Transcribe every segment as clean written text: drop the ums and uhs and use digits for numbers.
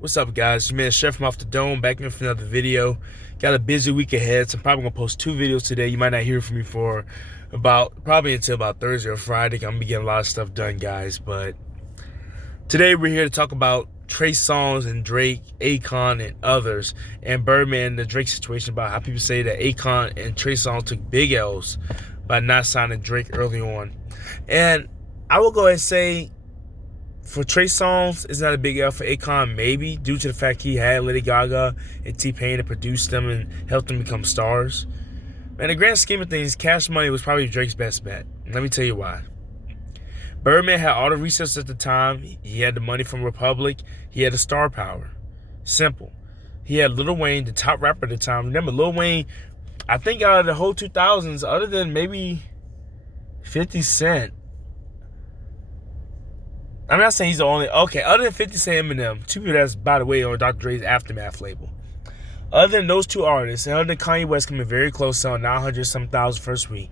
What's up, guys? Your man Chef from Off the Dome back in for another video. Got a busy week ahead, so I'm probably gonna post 2 videos today. You might not hear from me for probably until about Thursday or Friday. I'm gonna be getting a lot of stuff done, guys. But today we're here to talk about Trey Songz and Drake, Akon and others, and Birdman, the Drake situation, about how people say that Akon and Trey Songz took big L's by not signing Drake early on. And I will go ahead and say, for Trey Songz, it's not a big L. For Akon, maybe, due to the fact he had Lady Gaga and T-Pain to produce them and help them become stars. In the grand scheme of things, Cash Money was probably Drake's best bet. Let me tell you why. Birdman had all the resources at the time. He had the money from Republic. He had the star power. Simple. He had Lil Wayne, the top rapper at the time. Remember, Lil Wayne, I think out of the whole 2000s, other than maybe 50 Cent, I'm not saying he's the only. Okay, other than 50 Cent, Eminem, two people that's, by the way, on Dr. Dre's Aftermath label. Other than those two artists, and other than Kanye West coming very close, selling 900-some thousand first week,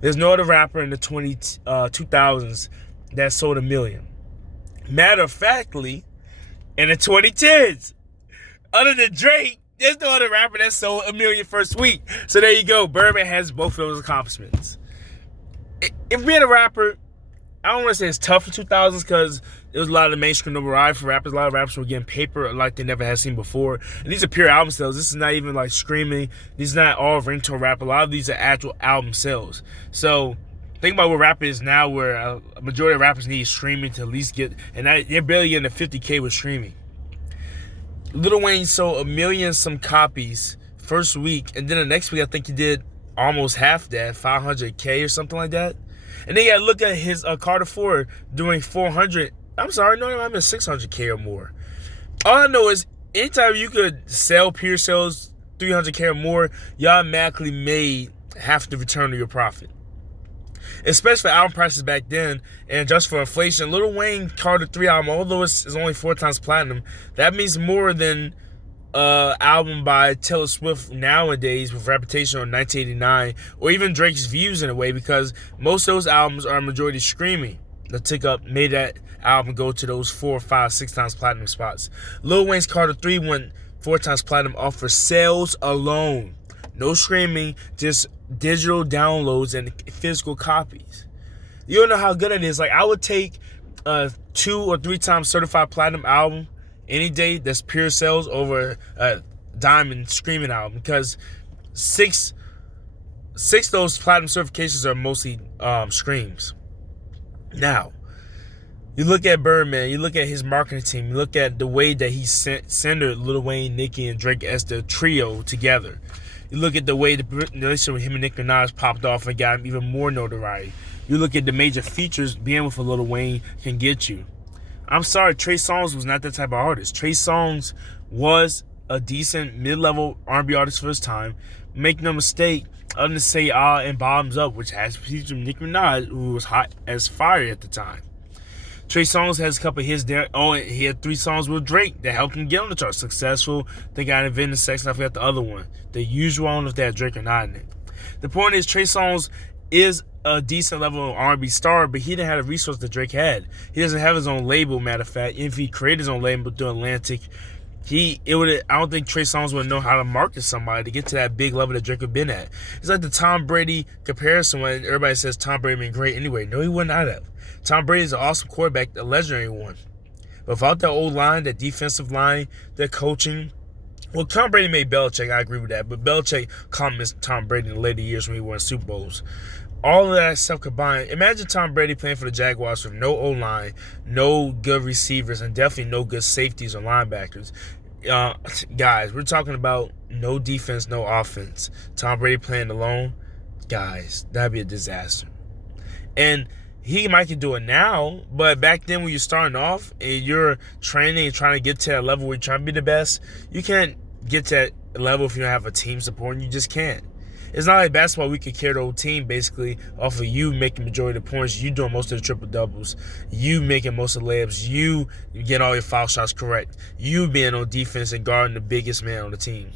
there's no other rapper in the 2000s that sold 1 million. Matter of factly, in the 2010s, other than Drake, there's no other rapper that sold 1 million first week. So there you go. Birdman has both of those accomplishments. If being a rapper, I don't want to say it's tough in 2000s because there was a lot of the mainstream notoriety for rappers. A lot of rappers were getting paper like they never had seen before. And these are pure album sales. This is not even like streaming. These are not all ringtone rap. A lot of these are actual album sales. So think about what rap is now, where a majority of rappers need streaming to at least get, and they're barely getting to 50K with streaming. Lil Wayne sold 1 million some copies first week, and then the next week I think he did almost half that, 500K or something like that. And then you gotta look at his Carter 4 doing 400. I'm sorry, no, I mean 600K or more. All I know is anytime you could sell pure sales 300K or more, you automatically made half the return of your profit. Especially for album prices back then, and just for inflation. Lil Wayne Carter 3 album, although it's only 4 times platinum, that means more than album by Taylor Swift nowadays with Reputation on 1989, or even Drake's Views in a way, because most of those albums are majority streaming that made that album go to those 4, 5, 6 times platinum spots. Lil Wayne's Carter 3 went 4 times platinum off for sales alone. No streaming, just digital downloads and physical copies. You don't know how good it is. Like, I would take a 2 or 3 times certified platinum album any day that's pure sales over a diamond screaming album, because six of those platinum certifications are mostly streams. Now, you look at Birdman, you look at his marketing team, you look at the way that he centered Lil Wayne, Nicki, and Drake as the trio together. You look at the way the relationship with him and Nicki Minaj popped off and got him even more notoriety. You look at the major features being with a Lil Wayne can get you. I'm sorry, Trey Songz was not that type of artist. Trey Songz was a decent mid-level R&B artist for his time. Make no mistake, other than Say Ah and Bottoms Up, which has featured Nicki Minaj, who was hot as fire at the time. Trey Songz has a couple of hits there. Oh, and he had 3 songs with Drake that helped him get on the chart. Successful. They got Inventing Sex, and I forgot the other one. The Usual. I don't know if they had Drake or not in it. The point is, Trey Songz is a decent level of R&B star, but he didn't have the resource that Drake had. He doesn't have his own label, matter of fact. If he created his own label through Atlantic, I don't think Trey Songz would know how to market somebody to get to that big level that Drake would have been at. It's like the Tom Brady comparison when everybody says Tom Brady been great anyway. No, he would not have. Tom Brady is an awesome quarterback, a legendary one. But without that old line, that defensive line, that coaching, well, Tom Brady made Belichick, I agree with that, but Belichick compliments Tom Brady in the later years when he won Super Bowls. All of that stuff combined, imagine Tom Brady playing for the Jaguars with no O-line, no good receivers, and definitely no good safeties or linebackers. Guys, we're talking about no defense, no offense. Tom Brady playing alone, guys, that'd be a disaster. And he might can do it now, but back then when you're starting off and you're training and trying to get to that level where you're trying to be the best, you can't get to that level if you don't have a team supporting you. Just can't. It's not like basketball. We could carry the whole team basically off of you making majority of the points, you doing most of the triple doubles, you making most of the layups, you getting all your foul shots correct, you being on defense and guarding the biggest man on the team.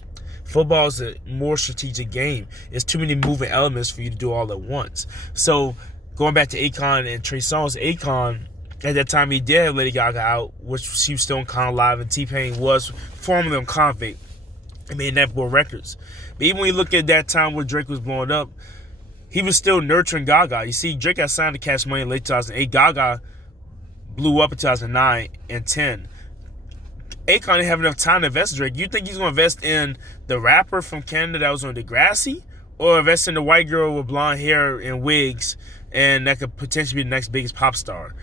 Football is a more strategic game. It's too many moving elements for you to do all at once. So going back to Akon and Trey Songz, Akon At that time, he did have Lady Gaga out, which she was still on Konlive, and T-Pain was formerly on Konvict and made Network Records. But even when you look at that time where Drake was blowing up, he was still nurturing Gaga. You see, Drake got signed to Cash Money in late 2008. Gaga blew up in 2009 and 10. Akon didn't have enough time to invest in Drake. You think he's going to invest in the rapper from Canada that was on Degrassi? Or invest in the white girl with blonde hair and wigs and that could potentially be the next biggest pop star?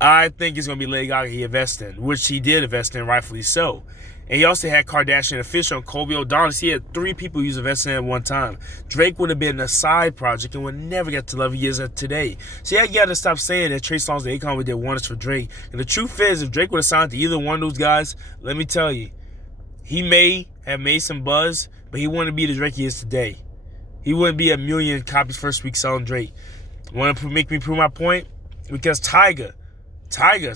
I think it's going to be Lady Gaga he invests in, which he did invest in, rightfully so. And he also had Kardashian official and Kobe O'Donnell. He had 3 people he was investing in at one time. Drake would have been a side project and would never get to the level he is at today. So yeah, you got to stop saying that Trey Songz and Akon did wonders for Drake. And the truth is, if Drake would have signed to either one of those guys, let me tell you, he may have made some buzz, but he wouldn't be the Drake he is today. He wouldn't be a million copies first week selling Drake. Want to make me prove my point? Because Tyga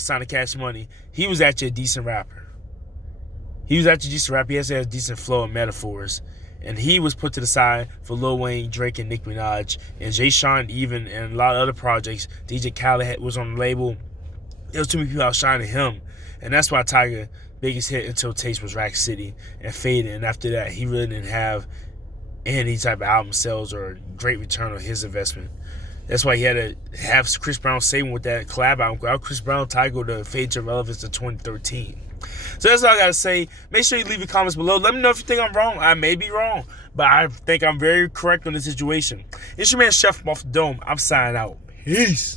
signed to Cash Money. He was actually a decent rapper. He has a decent flow of metaphors. And he was put to the side for Lil Wayne, Drake, and Nicki Minaj. And Jay Sean even, and a lot of other projects. DJ Khaled was on the label. There was too many people outshining him. And that's why Tyga, biggest hit until Taste was Rack City and faded. And after that, he really didn't have any type of album sales or great return on his investment. That's why he had to have Chris Brown saving with that collab album. Without Chris Brown, Tyga to fade to relevance in 2013. So that's all I got to say. Make sure you leave your comments below. Let me know if you think I'm wrong. I may be wrong, but I think I'm very correct on this situation. It's your man, Chef from Off the Dome. I'm signing out. Peace.